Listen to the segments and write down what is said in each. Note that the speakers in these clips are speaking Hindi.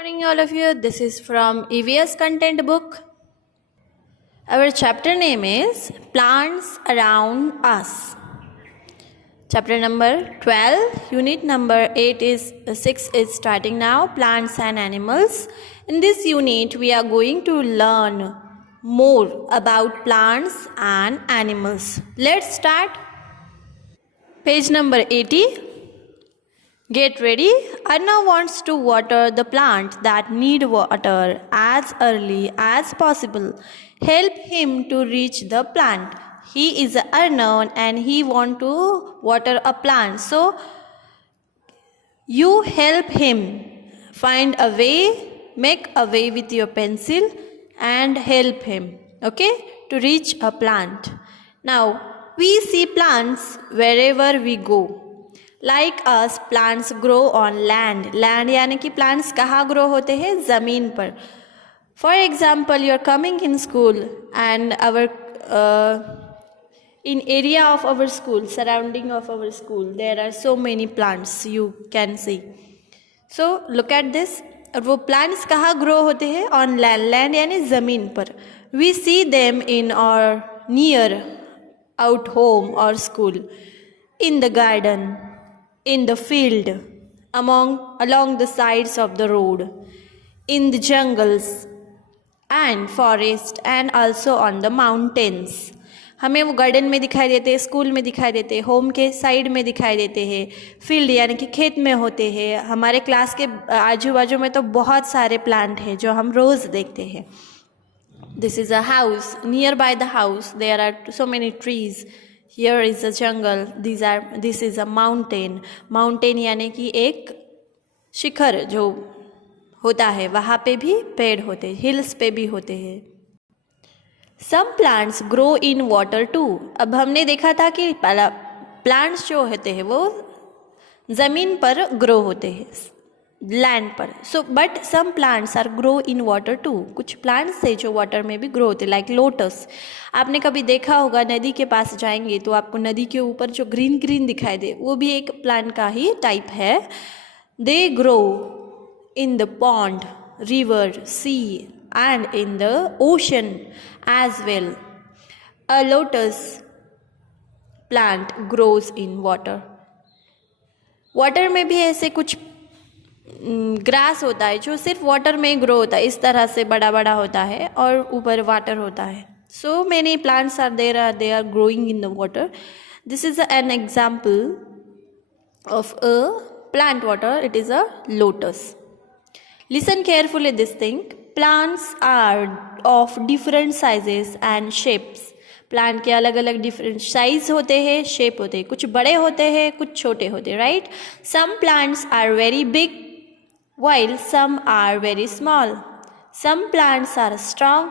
Morning, all of you. This is from EVS Content Book. Our chapter name is Plants Around Us. Chapter number 12, unit number 6 is starting now, Plants and Animals. In this unit, we are going to learn more about plants and animals. Let's start. Page number 80. Get ready. Anna wants to water the plant that need water as early as possible. Help him to reach the plant. He is Arnav and he want to water a plant. So you help him. Find a way, make a way with your pencil and help him, okay, to reach a plant. Now we see plants wherever we go. Like us, plants grow on land. Land यानी कि plants कहाँ grow होते हैं? ज़मीन पर. For example, you are coming in school and in area of our school, surrounding of our school, there are so many plants you can see. So look at this. और वो plants कहाँ grow होते हैं? On land. Land यानी ज़मीन पर. We see them in or near out home or school, in the garden, in the field, along the sides of the road, in the jungles and forest and also on the mountains. हमें वो गार्डन में दिखाई देते हैं, स्कूल में दिखाई देते हैं, होम के साइड में दिखाई देते हैं, फील्ड यानी कि खेत में होते हैं. हमारे क्लास के आजू बाजू में तो बहुत सारे प्लांट हैं जो हम रोज़ देखते हैं. This is a house. Nearby the house there are so many trees. Here is a jungle. This is a mountain. Mountain यानी कि एक शिखर जो होता है, वहाँ पे भी पेड़ होते हैं, हिल्स पे भी होते हैं. Some plants grow in water too. अब हमने देखा था कि प्लांट्स जो होते हैं वो ज़मीन पर ग्रो होते हैं, लैंड पर. So but some plants are grow in water too. कुछ प्लांट्स है जो वाटर में भी ग्रो होते हैं, लाइक लोटस. आपने कभी देखा होगा, नदी के पास जाएंगे तो आपको नदी के ऊपर जो ग्रीन ग्रीन दिखाई दे, वो भी एक प्लांट का ही टाइप है. They grow in the pond, river, sea and in the ocean as well. A lotus plant grows in water. Water में भी ऐसे कुछ ग्रास होता है जो सिर्फ वाटर में ग्रो होता है, इस तरह से बड़ा बड़ा होता है और ऊपर वाटर होता है. So many plants are there, they are growing in the water. This is an example of a plant water. It is a lotus. Listen carefully this thing. Plants are of different sizes and shapes. Plant के अलग अलग डिफरेंट साइज होते हैं, शेप होते हैं. कुछ बड़े होते हैं, कुछ छोटे होते हैं, right. Some plants are very big while some are very small. Some plants are strong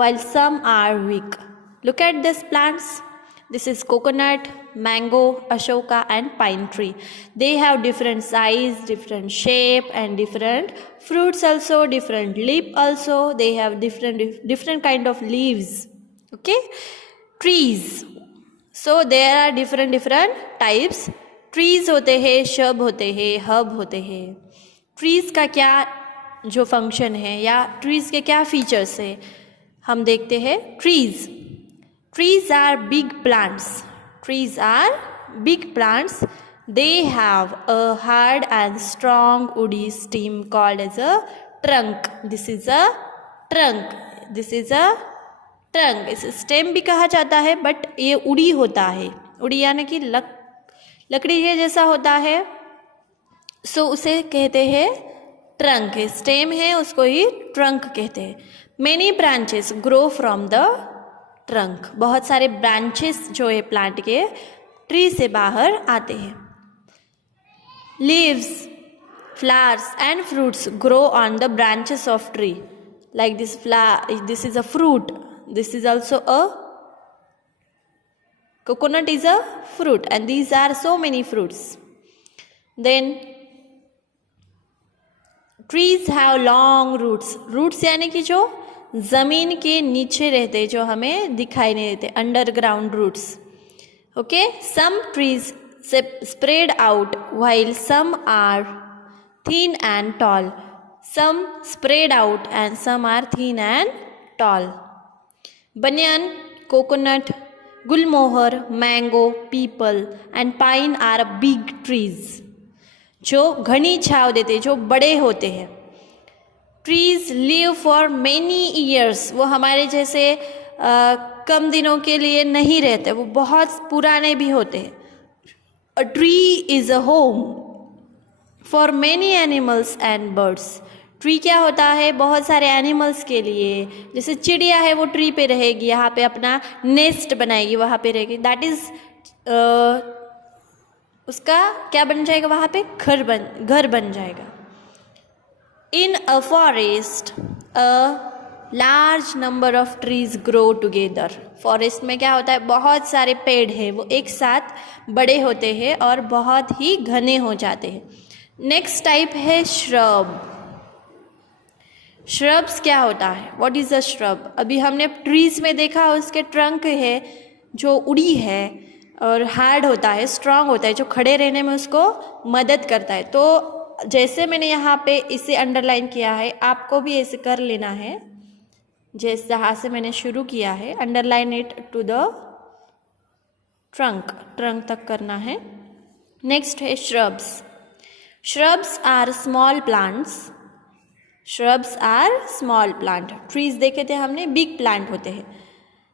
while some are weak. Look at these plants. This is coconut, mango, ashoka and pine tree. They have different size, different shape and different fruits also, different leaf also. They have different kind of leaves. Okay? Trees. So there are different types. Trees होते हैं, shrub होते हैं, herb होते हैं. ट्रीज़ का क्या जो फंक्शन है या ट्रीज़ के क्या फीचर्स है हम देखते हैं. Trees are big plants. Trees are big plants. They have a hard and strong woody stem called as a trunk. This is a trunk. This is a trunk. इसे स्टेम भी कहा जाता है, बट ये उड़ी होता है. उड़ी यानी कि लकड़ी के जैसा होता है. सो उसे कहते हैं ट्रंक. स्टेम है, उसको ही ट्रंक कहते हैं. Many branches grow from the trunk. बहुत सारे ब्रांचेस जो है प्लांट के, ट्री से बाहर आते हैं. Leaves, flowers and fruits grow on the branches of tree. Like this is a fruit. This is also a coconut is a fruit and these are so many fruits. Then trees have long roots. Roots यानी कि जो ज़मीन के नीचे रहते, जो हमें दिखाई नहीं देते, underground roots. Okay. Some trees spread out while some are thin and tall. Some spread out and some are thin and tall. Banyan, coconut, gulmohar, mango, peepal and pine are big trees. जो घनी छाव देते हैं, जो बड़े होते हैं. Trees live for many years, वो हमारे जैसे कम दिनों के लिए नहीं रहते, वो बहुत पुराने भी होते हैं. A tree is a home for many animals and birds. Tree क्या होता है? बहुत सारे एनिमल्स के लिए. जैसे चिड़िया है वो ट्री पे रहेगी, यहाँ पे अपना नेस्ट बनाएगी, वहाँ पे रहेगी. दैट इज़ उसका क्या बन जाएगा? वहाँ पे घर बन जाएगा. In a forest a large number of trees grow together. Forest में क्या होता है? बहुत सारे पेड़ हैं, वो एक साथ बड़े होते हैं और बहुत ही घने हो जाते हैं. नेक्स्ट टाइप है श्रब. श्रब्स क्या होता है? What is a shrub? अभी हमने ट्रीज में देखा, उसके ट्रंक है जो उड़ी है और हार्ड होता है, स्ट्रांग होता है, जो खड़े रहने में उसको मदद करता है. तो जैसे मैंने यहाँ पे इसे अंडरलाइन किया है, आपको भी ऐसे कर लेना है जैसे जहाँ से मैंने शुरू किया है. Underline it to the trunk तक करना है. नेक्स्ट है shrubs. Shrubs are small plants. Shrubs are small plant. Trees देखे थे हमने, बिग प्लांट होते हैं.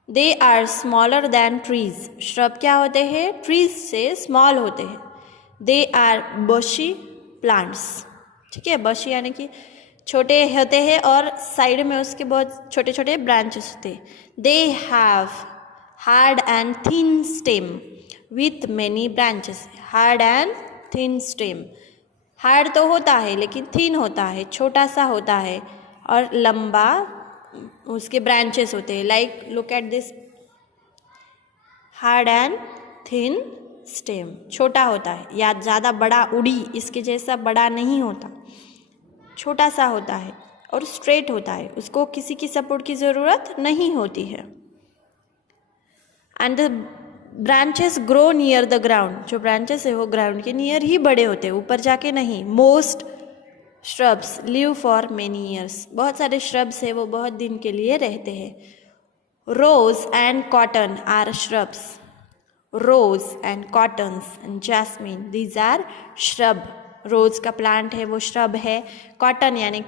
They are smaller than trees. Shrub क्या होते हैं? ट्रीज से स्मॉल होते हैं. They are bushy plants. ठीक है, बशी यानी कि छोटे होते हैं और साइड में उसके बहुत छोटे छोटे ब्रांचेस होते हैं. They have hard and thin stem with many branches. Hard and thin stem. Hard तो होता है लेकिन थिन होता है, छोटा सा होता है और लंबा उसके ब्रांचेस होते हैं. Like look at this, hard and thin stem. छोटा होता है या ज़्यादा बड़ा उड़ी इसके जैसा बड़ा नहीं होता, छोटा सा होता है और स्ट्रेट होता है, उसको किसी की सपोर्ट की ज़रूरत नहीं होती है. And the branches grow near the ground. जो ब्रांचेस है वो ग्राउंड के नियर ही बड़े होते हैं, ऊपर जाके नहीं. Most shrubs live for many years. बहुत सारे श्रब्स है वो बहुत दिन के लिए रहते हैं. Rose and cotton are shrubs. Rose and cottons and jasmine, these are shrub. Rose का प्लांट है वो श्रब है. कॉटन यानी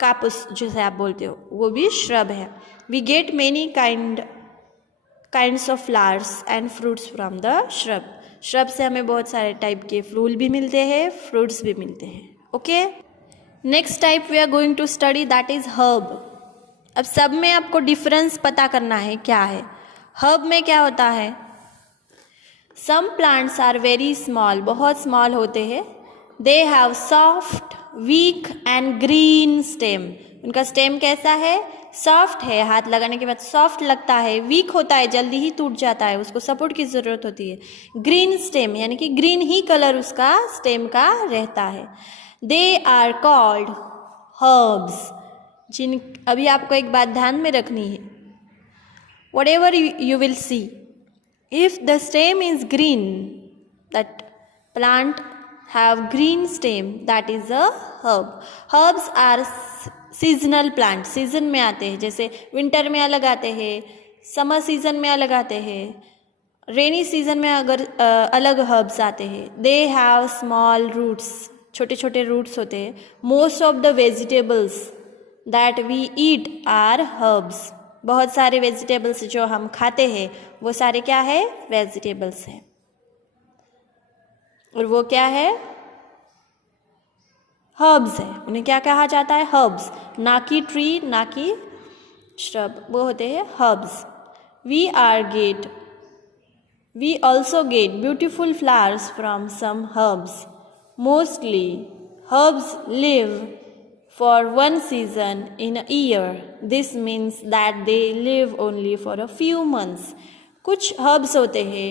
कापूस जिसे आप बोलते हो वो भी श्रब है. We get many kinds of flowers and fruits from the shrub. Shrub से हमें बहुत सारे टाइप के फूल भी मिलते हैं, फ्रूट्स भी मिलते हैं. Okay, next type we are going to study, that is herb. अब सब में आपको डिफरेंस पता करना है क्या है. हर्ब में क्या होता है? Some plants are very small. बहुत स्मॉल होते हैं. They have soft weak and green stem. उनका स्टेम कैसा है? सॉफ्ट है, हाथ लगाने के बाद सॉफ्ट लगता है. वीक होता है, जल्दी ही टूट जाता है, उसको सपोर्ट की ज़रूरत होती है. ग्रीन स्टेम यानी कि ग्रीन ही कलर उसका स्टेम का रहता है. They are called herbs. जिन अभी आपको एक बात ध्यान में रखनी है. whatever you will see, if the stem is green, that plant have green stem, that is a herb. Herbs are seasonal plant. Season में आते हैं, जैसे विंटर में अलग आते हैं, समर सीजन में अलग आते हैं, रेनी सीजन में अगर अलग हर्ब्स आते हैं. They have small roots. छोटे छोटे रूट्स होते हैं. Most of the vegetables that we eat are herbs. बहुत सारे वेजिटेबल्स जो हम खाते हैं वो सारे क्या है? वेजिटेबल्स हैं. और वो क्या है? हर्ब्स है. उन्हें क्या कहा जाता है? हर्ब्स. ना कि ट्री, ना कि श्रब, वो होते हैं herbs. We also get beautiful flowers from some herbs. Mostly herbs live for one season in a year. This means that they live only for a few months. कुछ हर्ब्स होते हैं,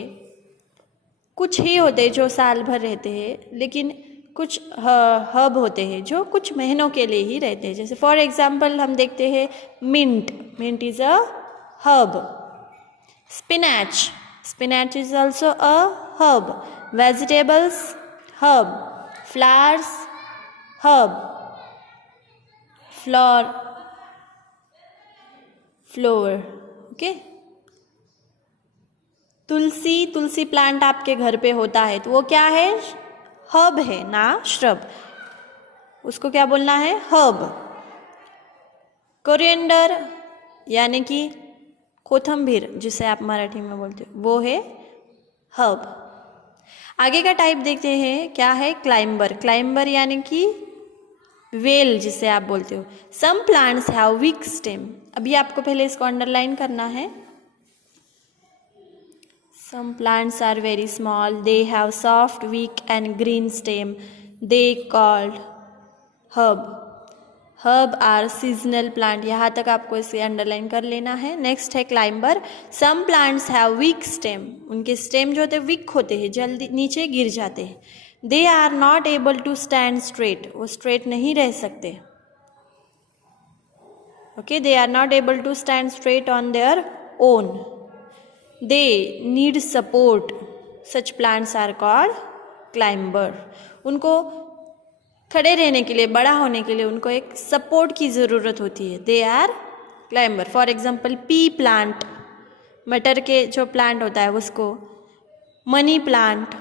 कुछ ही होते हैं जो साल भर रहते हैं, लेकिन कुछ हर्ब होते हैं जो कुछ महीनों के लिए ही रहते हैं. जैसे फॉर एग्जाम्पल हम देखते हैं mint. Mint is a herb. Spinach is also a herb. Vegetables herb. Flowers herb. Flower, okay. Tulsi plant आपके घर पे होता है तो वो क्या है? हर्ब है ना, श्रब। उसको क्या बोलना है? हर्ब। कोरिएंडर यानी कि कोथंबीर, जिसे आप मराठी में बोलते हो, वो है हर्ब। आगे का टाइप देखते हैं, क्या है? क्लाइंबर यानी कि वेल, जिसे आप बोलते हो। Some plants have weak stem. अभी आपको पहले इसको अंडरलाइन करना है। Some plants are very small. They have soft, weak and green stem. They called herb. Herb are seasonal plant. यहाँ तक आपको इसे अंडरलाइन कर लेना है। नेक्स्ट है climber. Some plants have weak stem. उनके स्टेम जो होते हैं वीक होते हैं, जल्दी नीचे गिर जाते हैं। They are not able to stand straight. वो स्ट्रेट नहीं रह सकते। Okay, they are not able to stand straight on their own. They need support. Such plants are called climber. उनको खड़े रहने के लिए, बड़ा होने के लिए उनको एक सपोर्ट की ज़रूरत होती है। They are climber. For example pea plant, मटर के जो प्लांट होता है उसको, money plant,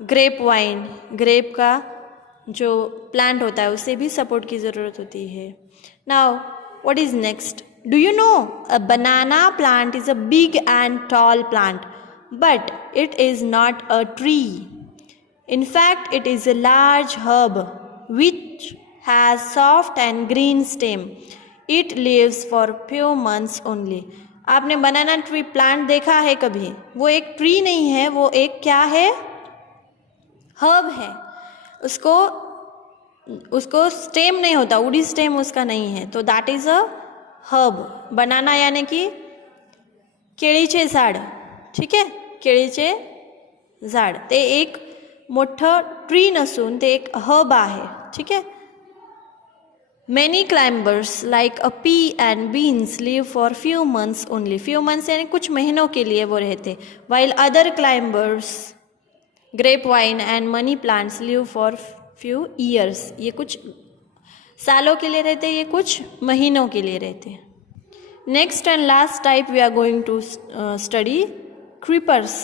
grape vine, grape का जो प्लांट होता है उसे भी सपोर्ट की ज़रूरत होती है। Now what is next? Do you know a banana plant is a big and tall plant, but it is not a tree. In fact, it is a large herb which has soft and green stem. It lives for few months only. आपने बनाना ट्री प्लांट देखा है कभी? वो एक ट्री नहीं है, वो एक क्या है? हर्ब है। उसको स्टेम नहीं होता, वुडी स्टेम उसका नहीं है, तो दैट इज अ हर्ब. बनाना यानी की केळीचे झाड, ठीक आहे, केळीचे झाड ते एक मोठं ट्री नसून ते एक हर्ब आहे, ठीक आहे. Many climbers like a pea and beans live for few months only. Few months यानी कुछ महीनों के लिए वो रहते. While other climbers, grapevine and money plants live for few years. ये कुछ सालों के लिए रहते, ये कुछ महीनों के लिए रहते. Next and last type we are going to study creepers.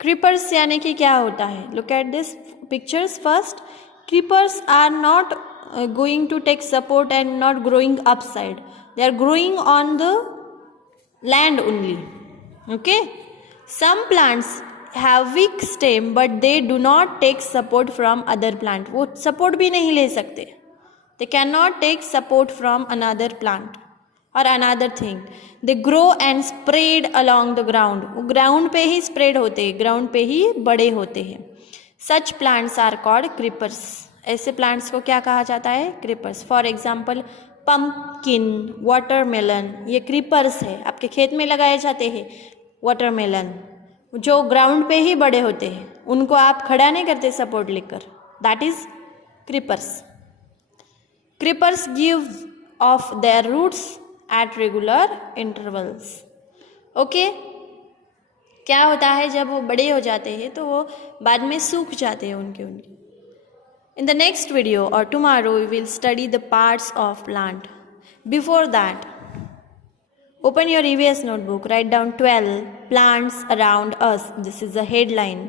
Creepers यानी कि क्या होता है? Look at this pictures first. Creepers are not going to take support and not growing upside. They are growing on the land only. Okay. Some plants have weak stem but they do not take support from other plant. वो support भी नहीं ले सकते. They cannot take support from another plant or another thing. They grow and spread along the ground. वो ground पे ही spread होते हैं, ground पे ही बड़े होते हैं. Such plants are called creepers. ऐसे plants को क्या कहा जाता है? creepers. For example, pumpkin, watermelon, ये creepers है, आपके खेत में लगाए जाते हैं. watermelon जो ग्राउंड पे ही बड़े होते हैं, उनको आप खड़ा नहीं करते सपोर्ट लेकर. That is creepers. Creepers give off their roots at regular intervals. Okay, क्या होता है जब वो बड़े हो जाते हैं तो वो बाद में सूख जाते हैं उनके. इन द नेक्स्ट वीडियो और tomorrow we will study the parts of plant. Before that, open your EVS notebook, write down 12 plants around us. This is the headline.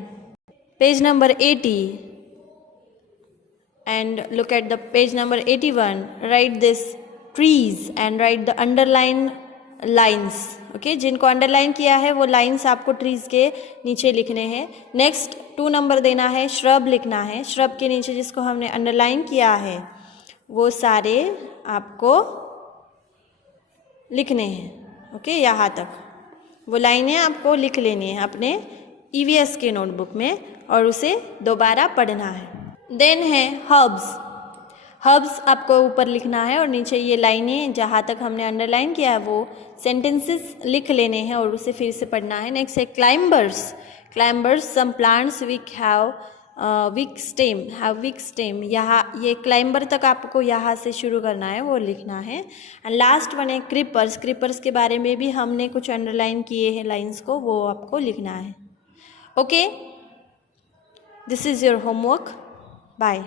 Page number 80 and look at the page number 81. Write this trees and write the underline lines. Okay, जिनको underline किया है वो lines आपको trees के नीचे लिखने हैं. Next 2 नंबर देना है, shrub लिखना है. shrub के नीचे जिसको हमने underline किया है वो सारे आपको लिखने हैं. ओके, यहाँ तक वो लाइनें आपको लिख लेनी है अपने EVS के नोटबुक में और उसे दोबारा पढ़ना है. देन है हर्ब्स. हर्ब्स आपको ऊपर लिखना है और नीचे ये लाइनें जहाँ तक हमने अंडरलाइन किया है वो सेंटेंसेस लिख लेने हैं और उसे फिर से पढ़ना है. नेक्स्ट है climbers. Climbers some plants which have weak stem. यहाँ ये क्लाइंबर तक आपको यहाँ से शुरू करना है, वो लिखना है. एंड लास्ट वन है क्रीपर्स. क्रीपर्स के बारे में भी हमने कुछ अंडरलाइन किए हैं लाइंस को, वो आपको लिखना है. Okay, this is your homework. Bye.